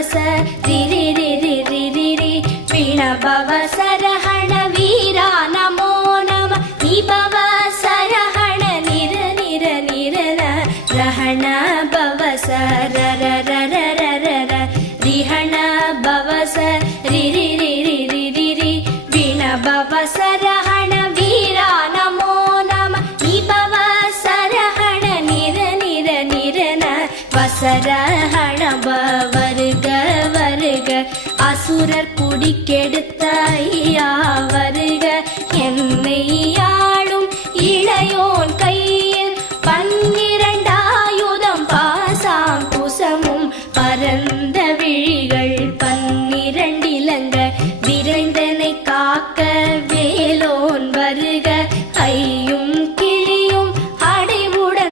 பவச ரிரி ரிரி ரிரி ரி வீண பவசரஹண வீரா நமோ நம நீ பவசரஹண நிர நிர நிரன ரஹண பவச ரர ரர ரர ரிஹண பவச ரிரி ரிரி ரிரி ரி வீண பவசரஹண வீரா நமோ நம நீ பவசரஹண நிர நிர நிரன வசரஹண வருக வருக அசுரர் குடிக்கெடுத்த ஐயா வருக என்னை ஆளும் இளையோன் கையில் 12 ஆயுதம் பாசாம் குசமும் பரந்த விழிகள் 12 இலங்க விரைந்தனை காக்க